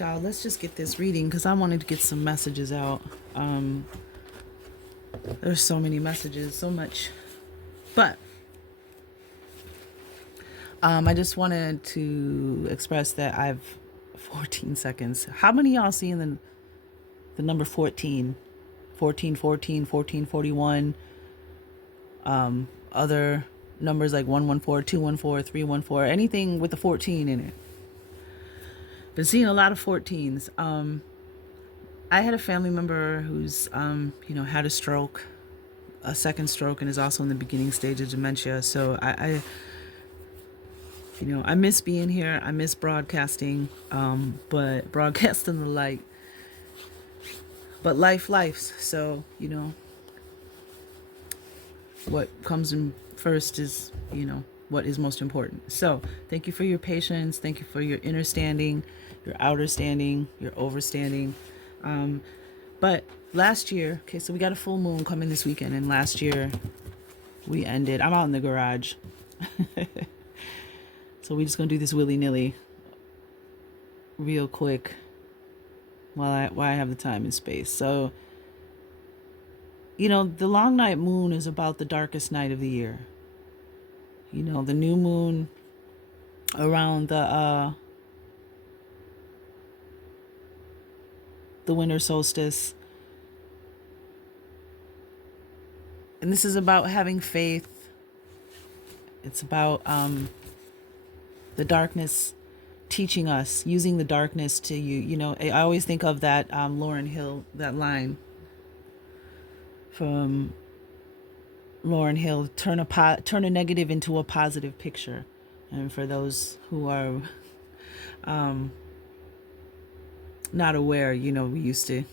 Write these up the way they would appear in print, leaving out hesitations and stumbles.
y'all, let's just get this reading because I wanted to get some messages out. There's so many messages, so much. But I just wanted to express that I've 14 seconds. How many of y'all seeing the number 14? 14, 14, 14, 41. Other numbers like 114, 214, 314, anything with the 14 in it. Been seeing a lot of 14s. I had a family member who's, had a stroke, a second stroke, and is also in the beginning stage of dementia. So I miss being here. I miss broadcasting, but broadcasting the light. But life's. So, what comes in first is, what is most important. So thank you for your patience. Thank you for your inner standing, your outer standing, your overstanding. But last year, okay, so we got a full moon coming this weekend, and last year I'm out in the garage. So we're just gonna do this willy-nilly real quick while I have the time and space. So, the long night moon is about the darkest night of the year. The new moon around the winter solstice. And this is about having faith. It's about the darkness teaching us, using the darkness to I always think of that Lauryn Hill, that line from Lauryn Hill, turn a negative into a positive picture. And for those who are not aware, we used to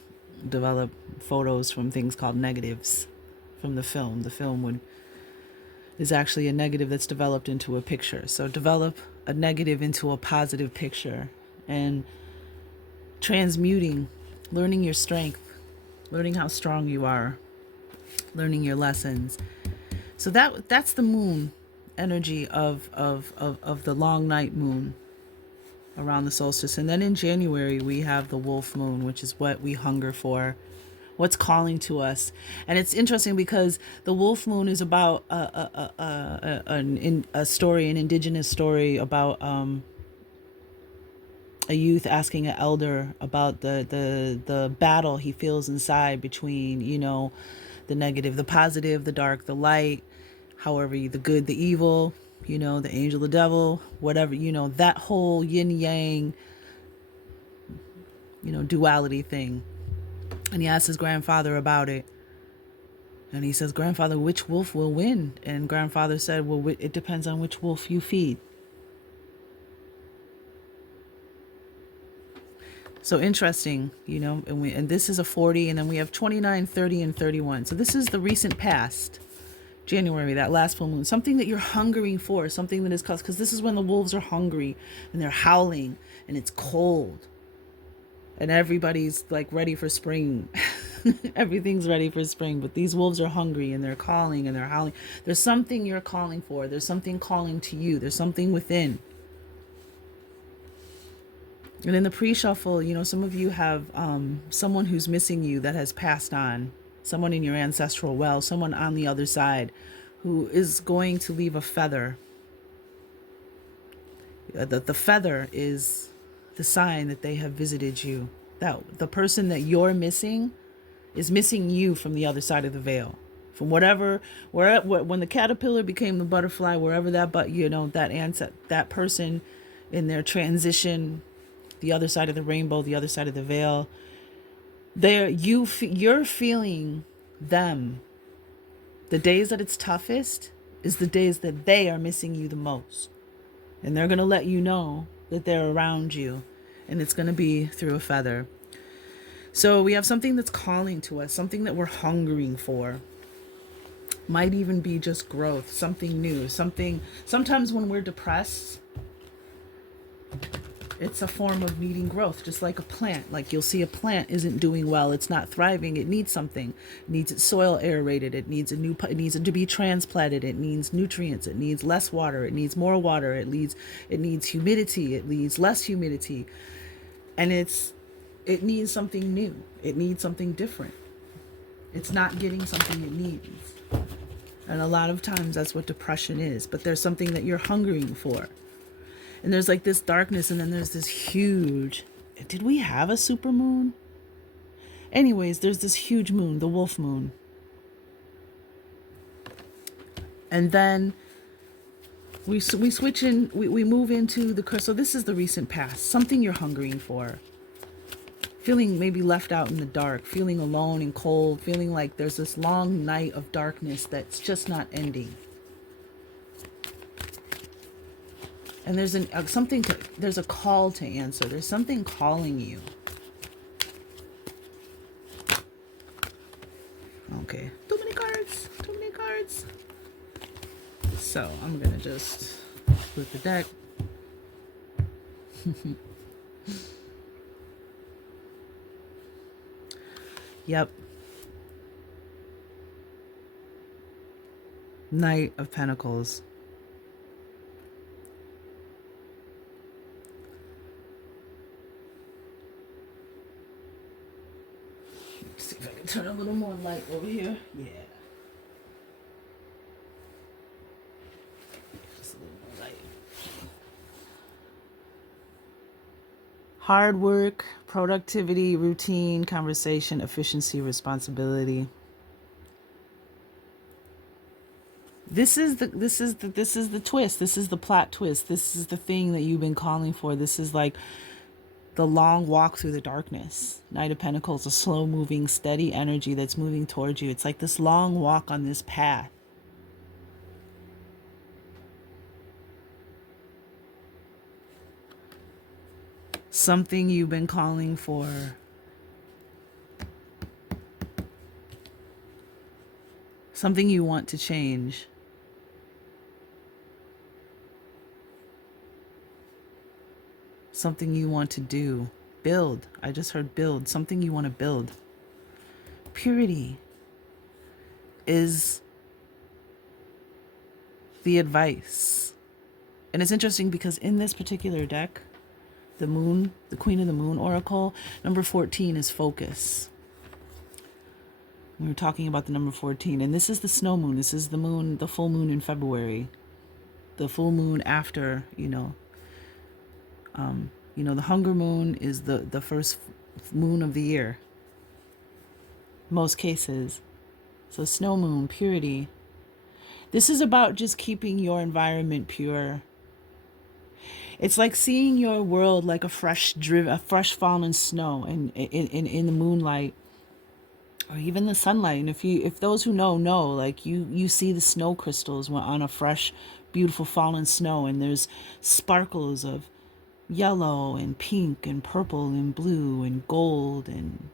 develop photos from things called negatives from the film. The film is actually a negative that's developed into a picture. So develop a negative into a positive picture, and transmuting, learning your strength, learning how strong you are, learning your lessons. So that's the moon energy of the long night moon around the solstice. And then in January we have the wolf moon, which is what we hunger for, what's calling to us. And it's interesting because the wolf moon is about a story, an indigenous story about a youth asking an elder about the battle he feels inside between, the negative, the positive, the dark, the light, however, the good, the evil, the angel, the devil, whatever, that whole yin yang, duality thing. And he asked his grandfather about it. And he says, "Grandfather, which wolf will win?" And grandfather said, "Well, it depends on which wolf you feed." So interesting, and this is a 40, and then we have 29, 30, and 31. So this is the recent past, January, that last full moon, something that you're hungering for, something that is caused, because this is when the wolves are hungry and they're howling and it's cold and everybody's like ready for spring. Everything's ready for spring, but these wolves are hungry and they're calling and they're howling. There's something you're calling for. There's something calling to you. There's something within. And in the pre-shuffle, some of you have someone who's missing you that has passed on, someone in your ancestral well, someone on the other side who is going to leave a feather. The feather is the sign that they have visited you. That the person that you're missing is missing you from the other side of the veil. From when the caterpillar became the butterfly, wherever that person in their transition, the other side of the rainbow, the other side of the veil, you're feeling them. The days that it's toughest is the days that they are missing you the most. And they're going to let you know that they're around you. And it's going to be through a feather. So we have something that's calling to us, something that we're hungering for. Might even be just growth, something new, sometimes when we're depressed, it's a form of needing growth, just like a plant. Like you'll see a plant isn't doing well, it's not thriving, it needs something. It needs its soil aerated, it needs it to be transplanted, it needs nutrients, it needs less water, it needs more water, it needs humidity, it needs less humidity. And it needs something new. It needs something different. It's not getting something it needs. And a lot of times that's what depression is. But there's something that you're hungering for. And there's like this darkness, and then there's this huge... Did we have a super moon? Anyways, there's this huge moon, the wolf moon. And then we switch in, we move into the curse. So this is the recent past, something you're hungering for. Feeling maybe left out in the dark, feeling alone and cold, feeling like there's this long night of darkness that's just not ending. And there's there's a call to answer. There's something calling you. Okay, too many cards, too many cards. So I'm gonna just flip the deck. Yep. Knight of Pentacles. Let's see if I can turn a little more light over here. Yeah. Just a little more light. Hard work, productivity, routine, conversation, efficiency, responsibility. This is the twist. This is the plot twist. This is the thing that you've been calling for. This is like the long walk through the darkness. Knight of Pentacles, a slow moving, steady energy that's moving towards you. It's like this long walk on this path. Something you've been calling for. Something you want to change. Something you want to do. Build. I just heard build. Something you want to build. Purity is the advice. And it's interesting because in this particular deck, the moon, the Queen of the Moon Oracle, number 14 is focus. We were talking about the number 14, and this is the snow moon. This is the moon, the full moon in February. The full moon after, the hunger moon is the first moon of the year. Most cases. So snow moon, purity. This is about just keeping your environment pure. It's like seeing your world like a fresh fallen snow and in the moonlight or even the sunlight. And if those who know, like you see the snow crystals on a fresh, beautiful fallen snow, and there's sparkles of yellow and pink and purple and blue and gold and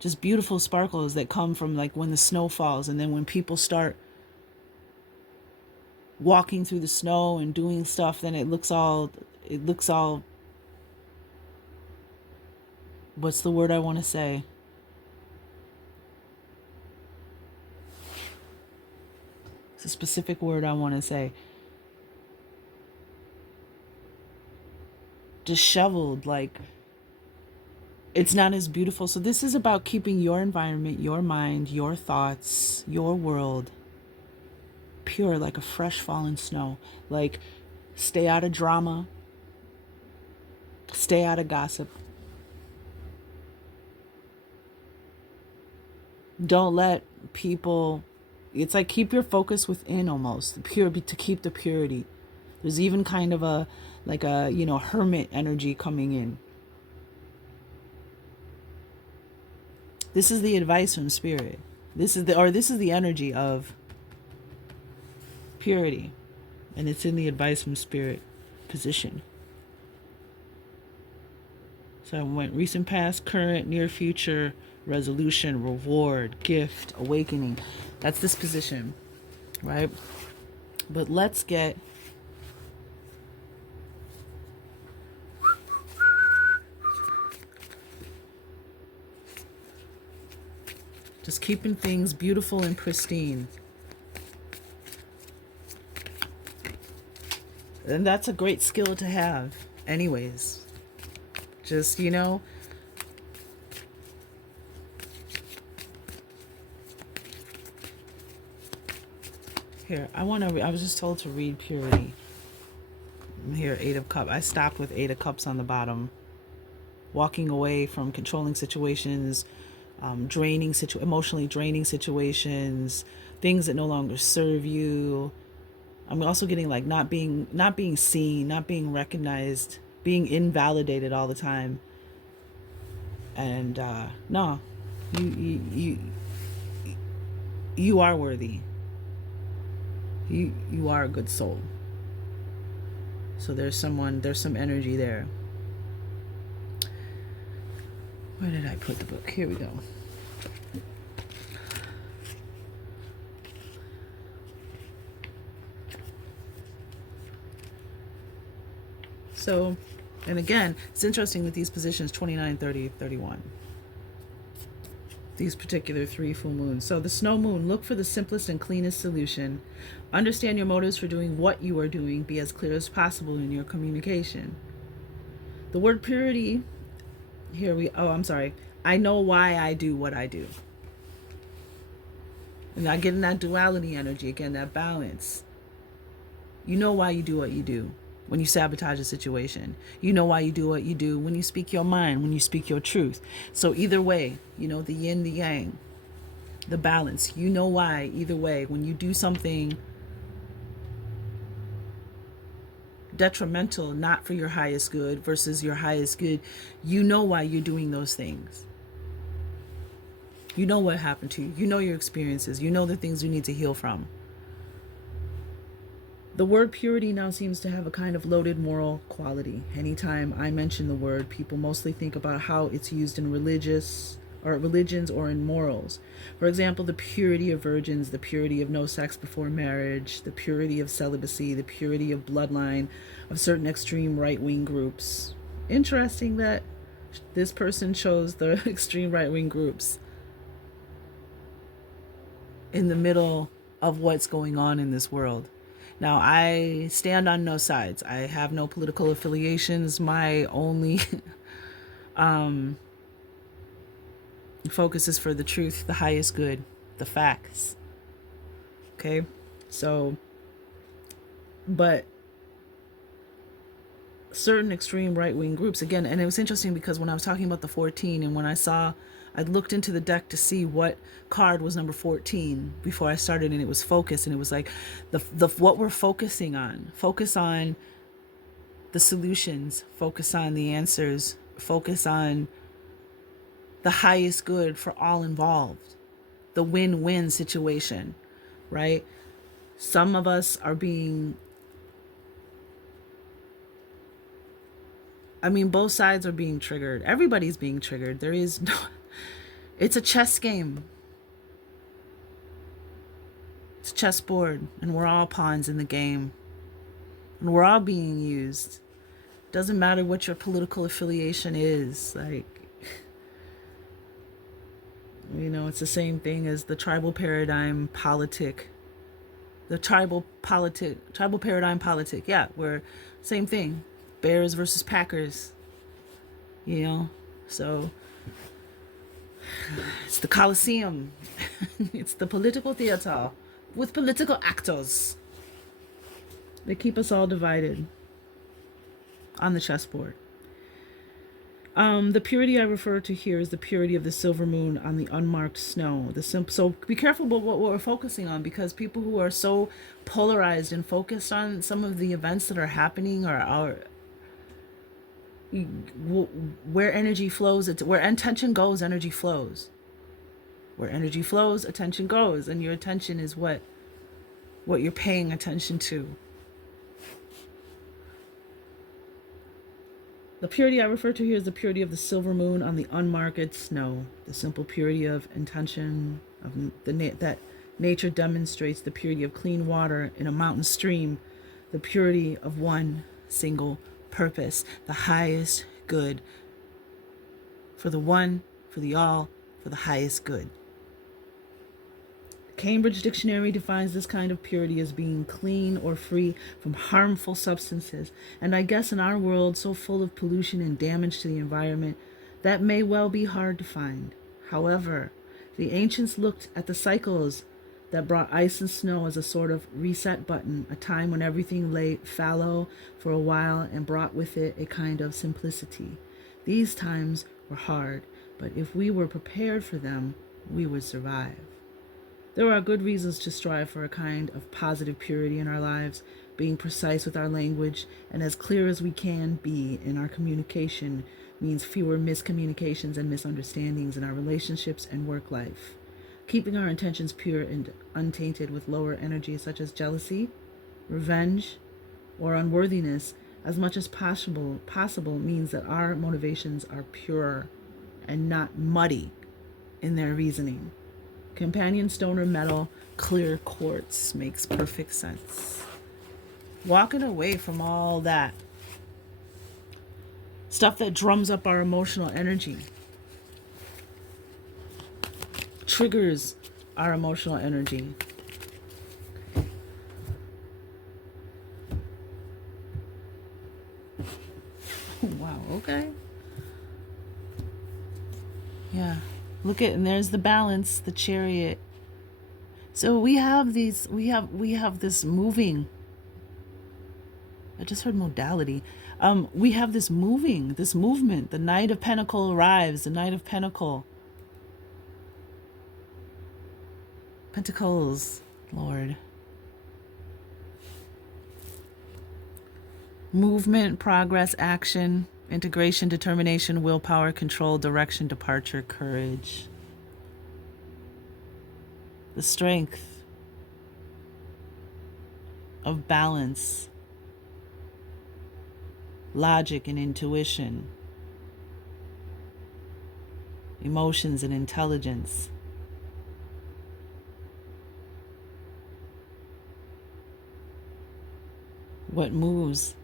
just beautiful sparkles that come from like when the snow falls. And then when people start walking through the snow and doing stuff, then it looks all what's the word I want to say? It's a specific word I want to say. Disheveled, like it's not as beautiful. So this is about keeping your environment, your mind, your thoughts, your world pure like a fresh fallen snow. Like stay out of drama, stay out of gossip. Don't let people, it's like keep your focus within almost, to keep the purity. There's even kind of a hermit energy coming in. This is the advice from spirit. This is the energy of purity, and it's in the advice from spirit position. So I went recent past, current, near future, resolution, reward, gift, awakening. That's this position, right? But let's get just keeping things beautiful and pristine. And that's a great skill to have anyways. Just, here, I was just told to read purity. Here, Eight of Cups. I stopped with Eight of Cups on the bottom. Walking away from controlling situations, emotionally draining situations, things that no longer serve you. I'm also getting like not being seen, not being recognized, being invalidated all the time. And no, you you are worthy. You are a good soul. So there's some energy there. Where did I put the book? Here we go. So, and again, it's interesting that these positions 29, 30, 31. These particular three full moons. So the snow moon, look for the simplest and cleanest solution. Understand your motives for doing what you are doing. Be as clear as possible in your communication. The word purity, I'm sorry. I know why I do what I do. And I get in that duality energy again, that balance. You know why you do what you do when you sabotage a situation. You know why you do what you do when you speak your mind, when you speak your truth. So either way, the yin, the yang, the balance. You know why either way. When you do something detrimental, not for your highest good versus your highest good, you know why you're doing those things. You know what happened to you. You know your experiences. You know the things you need to heal from. The word purity now seems to have a kind of loaded moral quality. Anytime I mention the word, people mostly think about how it's used in religions or in morals. For example, the purity of virgins, the purity of no sex before marriage, the purity of celibacy, the purity of bloodline of certain extreme right-wing groups. Interesting that this person chose the extreme right-wing groups in the middle of what's going on in this world. Now, I stand on no sides. I have no political affiliations. My only focus is for the truth, the highest good, the facts. Okay? So, but certain extreme right-wing groups, again, and it was interesting because when I was talking about the 14 and when I looked into the deck to see what card was number 14 before I started, and it was focus, and it was like the what we're focusing on. Focus on the solutions, focus on the answers, focus on the highest good for all involved. The win-win situation, right? Some of us are both sides are being triggered. Everybody's being triggered. There is no It's a chess game. It's a chessboard, and we're all pawns in the game. And we're all being used. Doesn't matter what your political affiliation is. It's the same thing as the tribal paradigm politic. The tribal paradigm politic. Yeah, we're same thing. Bears versus Packers. So it's the Colosseum. It's the political theater with political actors. They keep us all divided on the chessboard. The purity I refer to here is the purity of the silver moon on the unmarked snow. So be careful about what we're focusing on, because people who are so polarized and focused on some of the events that are happening where energy flows, where intention goes, energy flows. Where energy flows, attention goes, and your attention is what you're paying attention to. The purity I refer to here is the purity of the silver moon on the unmarked snow. The simple purity of intention that nature demonstrates, the purity of clean water in a mountain stream, the purity of one single purpose, the highest good, for the one, for the all, for the highest good. Cambridge Dictionary defines this kind of purity as being clean or free from harmful substances. And I guess in our world so full of pollution and damage to the environment, that may well be hard to find. However, the ancients looked at the cycles that brought ice and snow as a sort of reset button, a time when everything lay fallow for a while and brought with it a kind of simplicity. These times were hard, but if we were prepared for them, we would survive. There are good reasons to strive for a kind of positive purity in our lives, being precise with our language and as clear as we can be in our communication means fewer miscommunications and misunderstandings in our relationships and work life. Keeping our intentions pure and untainted with lower energies such as jealousy, revenge, or unworthiness as much as possible means that our motivations are pure and not muddy in their reasoning. Companion stone or metal, clear quartz makes perfect sense. Walking away from all that stuff that drums up our emotional energy, triggers our emotional energy. Wow, okay. Yeah. Look at, and there's the balance, the chariot. So we have this moving. I just heard modality. We have this movement. The Knight of Pentacle arrives, the Knight of Pentacles, Lord. Movement, progress, action, integration, determination, willpower, control, direction, departure, courage. The strength of balance, logic and intuition, emotions and intelligence. What moves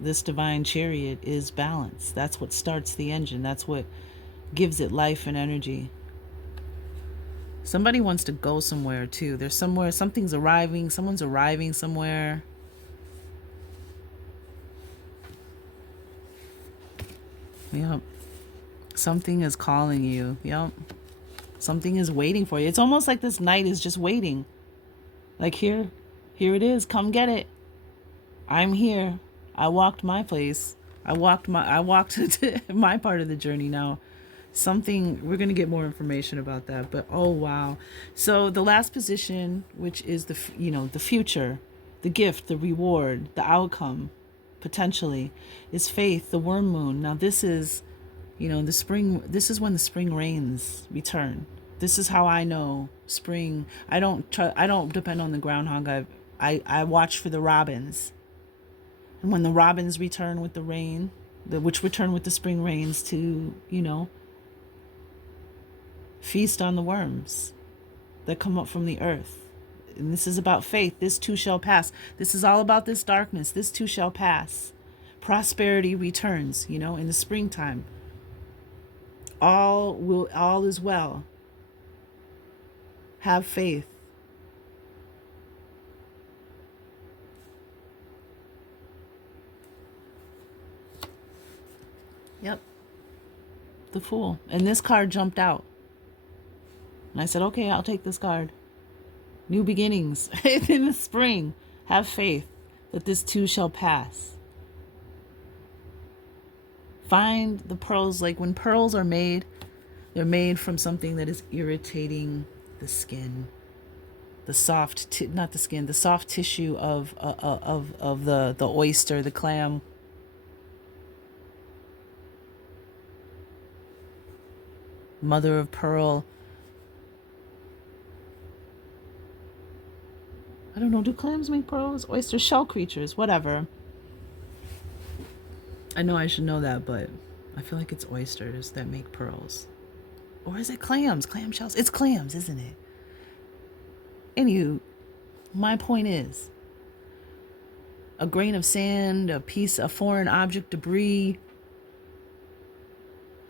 this divine chariot is balance. That's what starts the engine. That's what gives it life and energy. Somebody wants to go somewhere too. There's somewhere, something's arriving, someone's arriving somewhere. Yep. Something is calling you. Yep. Something is waiting for you. It's almost like this knight is just waiting. Like, here it is. Come get it. I'm here. I walked my place. I walked my part of the journey now. Something, we're going to get more information about that, but oh wow. So the last position, which is the future, the gift, the reward, the outcome potentially, is faith, the worm moon. Now this is, the spring, this is when the spring rains return. This is how I know spring. I don't depend on the groundhog. I watch for the robins. And when the robins return with the rain, which return with the spring rains to, feast on the worms that come up from the earth. And this is about faith. This too shall pass. This is all about this darkness. This too shall pass. Prosperity returns, in the springtime. All is well. Have faith. Yep. The Fool. And this card jumped out. And I said, okay, I'll take this card. New beginnings in the spring. Have faith that this too shall pass. Find the pearls. Like when pearls are made, they're made from something that is irritating the skin. The soft, not the skin, the soft tissue of the oyster, the clam. Mother of pearl. I don't know, do clams make pearls? Oyster shell creatures, whatever. I know I should know that, but I feel like it's oysters that make pearls. Or is it clams? Clam shells? It's clams, isn't it? Anywho, my point is, a grain of sand, a foreign object, debris,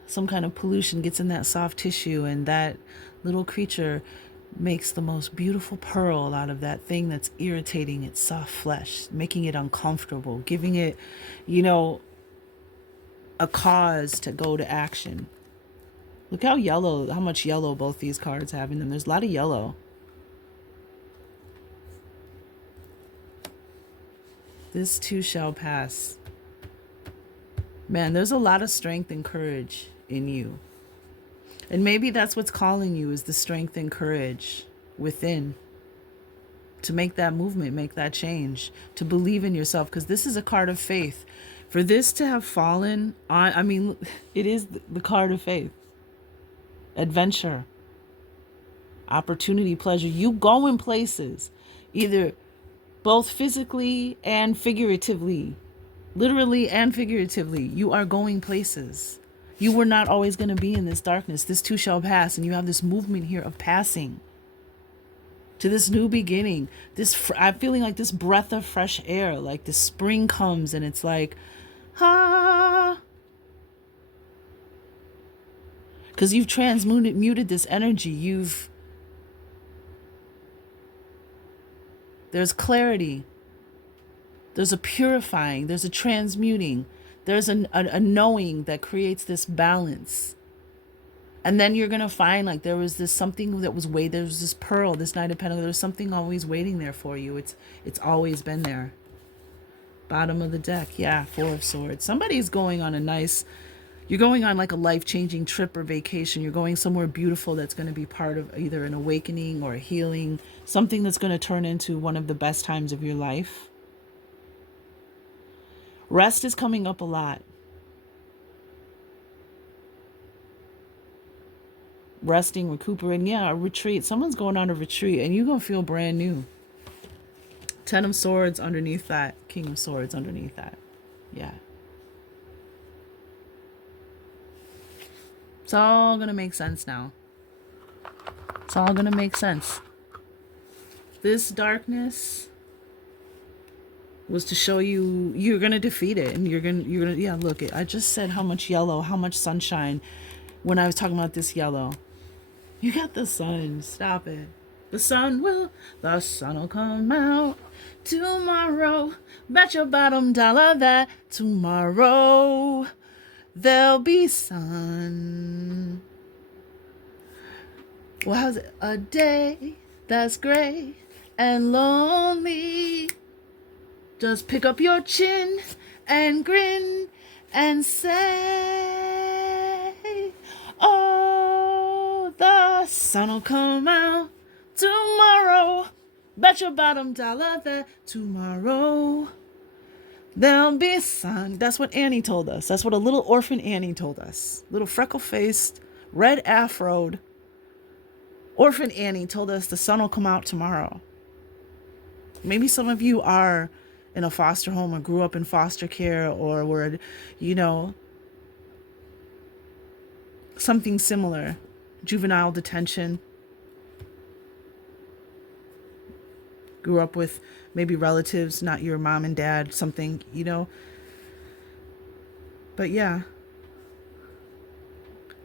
some kind of pollution gets in that soft tissue, and that little creature makes the most beautiful pearl out of that thing that's irritating its soft flesh, making it uncomfortable, giving it, you know, a cause to go to action. Look how much yellow both these cards have in them. There's a lot of yellow. This too shall pass. Man, there's a lot of strength and courage in you. And maybe that's what's calling you, is the strength and courage within to make that movement, make that change, to believe in yourself, because this is a card of faith. For this to have fallen on, I mean, it is the card of faith. Adventure, opportunity, pleasure. You go in places, either both physically and figuratively, literally and figuratively. You are going places. You were not always going to be in this darkness. This too shall pass. And you have this movement here of passing to this new beginning. I'm feeling like this breath of fresh air, like the spring comes and it's like, ah, because you've muted this energy. There's clarity. There's a purifying. There's a transmuting. There's a knowing that creates this balance. And then you're going to find like there was this something that was there was this pearl, this Knight of Pentacles. There's something always waiting there for you. It's always been there. Bottom of the deck. Yeah, Four of Swords. Somebody's going on you're going on like a life-changing trip or vacation. You're going somewhere beautiful that's going to be part of either an awakening or a healing, something that's going to turn into one of the best times of your life. Rest is coming up a lot. Resting, recuperating. Yeah, a retreat. Someone's going on a retreat and you're going to feel brand new. Ten of Swords underneath that. King of Swords underneath that. Yeah. It's all going to make sense now. It's all going to make sense. This darkness was to show you you're going to defeat it, and you're going to yeah, look, I just said how much yellow, how much sunshine when I was talking about this yellow. You got the sun. Stop it. The sun will come out tomorrow. Bet your bottom dollar that tomorrow there'll be sun. Well, how's it? A day that's gray and lonely. Just pick up your chin and grin and say, oh, the sun'll come out tomorrow. Bet your bottom dollar that tomorrow there'll be sun. That's what Annie told us. That's what a little orphan Annie told us. Little freckle-faced, red afroed orphan Annie told us the sun will come out tomorrow. Maybe some of you are in a foster home or grew up in foster care or were, something similar. Juvenile detention. Grew up with maybe relatives, not your mom and dad, something, But yeah.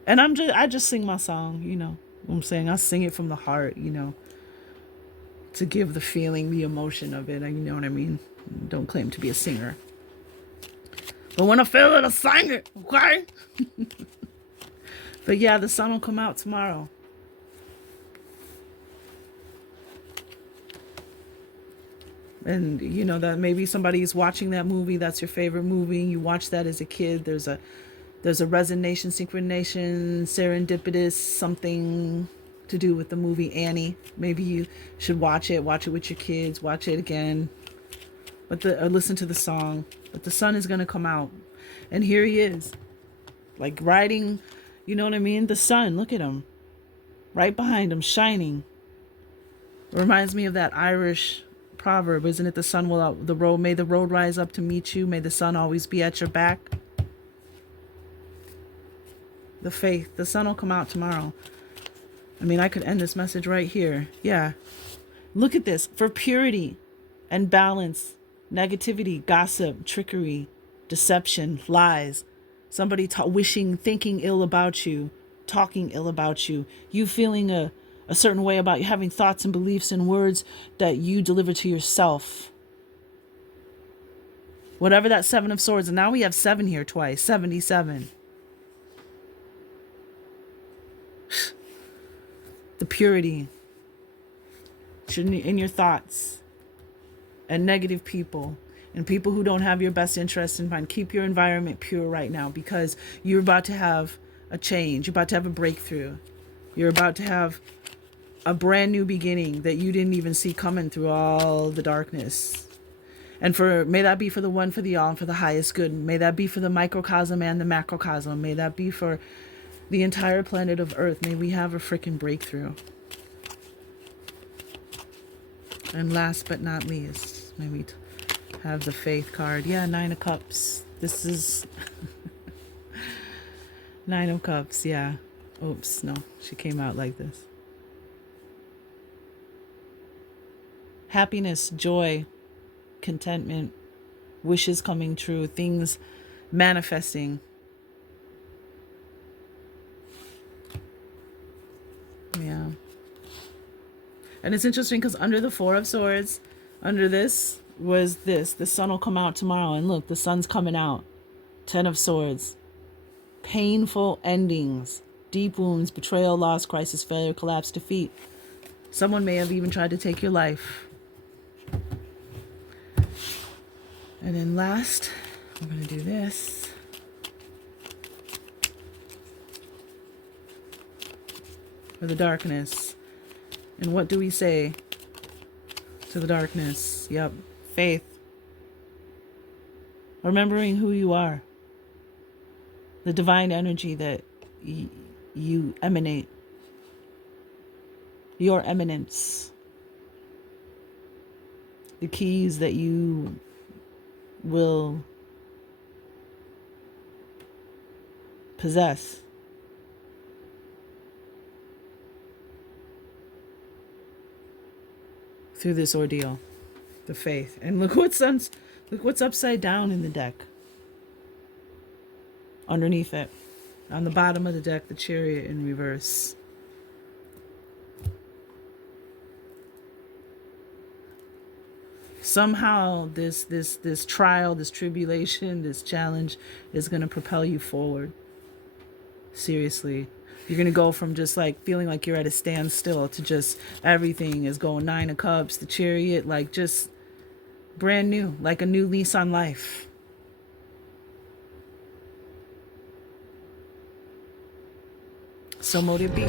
And I just sing my song, what I'm saying. I sing it from the heart, to give the feeling, the emotion of it. You know what I mean? Don't claim to be a singer. But when I feel it, I sing it, okay? But yeah, the sun will come out tomorrow. And that maybe somebody's watching that movie. That's your favorite movie. You watched that as a kid. There's a resonation, synchronization, serendipitous something to do with the movie Annie. Maybe you should watch it with your kids. Watch it again. Or listen to the song. But the sun is gonna come out, and here he is, like riding. You know what I mean? The sun. Look at him, right behind him, shining. It reminds me of that Irish proverb, isn't it? The sun will may the road rise up to meet you. May the sun always be at your back. The faith. The sun will come out tomorrow. I mean, I could end this message right here. Yeah. Look at this. For purity and balance, negativity, gossip, trickery, deception, lies, somebody thinking ill about you, talking ill about you, you feeling a a certain way about you, having thoughts and beliefs and words that you deliver to yourself. Whatever that Seven of Swords, and now we have 7 here twice, 77. The purity in your thoughts, and negative people and people who don't have your best interest in mind. Keep your environment pure right now, because you're about to have a change. You're about to have a breakthrough. You're about to have a brand new beginning that you didn't even see coming through all the darkness. And may that be for the one, for the all, and for the highest good. May that be for the microcosm and the macrocosm. May that be for the entire planet of Earth. May we have a freaking breakthrough. And last but not least, may we have the Faith card. Yeah, 9 of Cups. This is 9 of Cups, yeah. Oops, no, she came out like this. Happiness, joy, contentment, wishes coming true, things manifesting. Yeah. And it's interesting because under the 4 of Swords, under this was this. The sun will come out tomorrow. And look, the sun's coming out. 10 of Swords. Painful endings. Deep wounds, betrayal, loss, crisis, failure, collapse, defeat. Someone may have even tried to take your life. And then last, we're going to do this. For the darkness. And what do we say to the darkness? Yep, faith. Remembering who you are. The divine energy that you emanate. Your eminence. The keys that you will possess. Through this ordeal, the faith. And look what's upside down in the deck. Underneath it, on the bottom of the deck, the Chariot in reverse. Somehow this trial, this tribulation, this challenge is going to propel you forward. Seriously. You're going to go from just like feeling like you're at a standstill to just everything is going 9 of Cups, the Chariot, like just brand new, like a new lease on life. So mote it be.